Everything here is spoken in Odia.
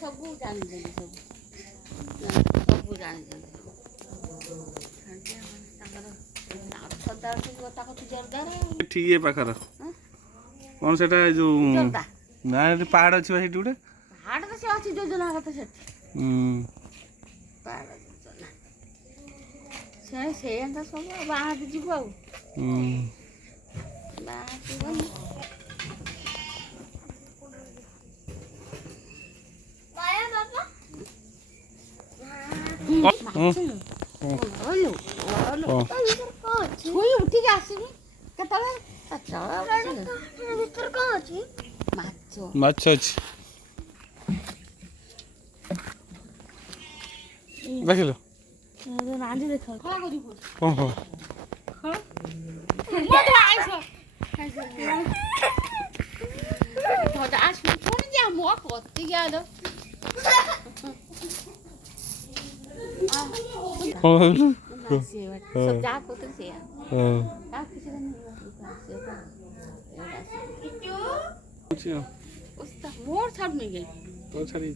ସବୁ ଜାଣିଛନ୍ତି ସବୁ ଜାଣିଛନ୍ତି ତାଙ୍କର ସଦା ତାକୁ ଜୋରଦାର ଏଠି ଇଏ ପାଖର କ'ଣ ସେଟା ଯୋଉ ଜୋରଦା ନା ଏଠି ପାହାଡ଼ ଅଛି ବା ସେଇଠି ଗୋଟେ ହାଟ ତ ସେ ଅଛି ଯୋଜନା କଥା ସେଠି ପାହାଡ଼ ଯୋଜନା ସେଇଆ ସବୁ ବାହାରେ ଯିବୁ ଆଉ ବାହାରେ ଯିବନି ଉଠିକି ଆସିବି କେତେବେଳେ ମାଛ ଅଛି ଦେଖିଲ ରାଞ୍ଜି ଦେଖ କ'ଣ मोर छाप नहीं गई तो छाड़ी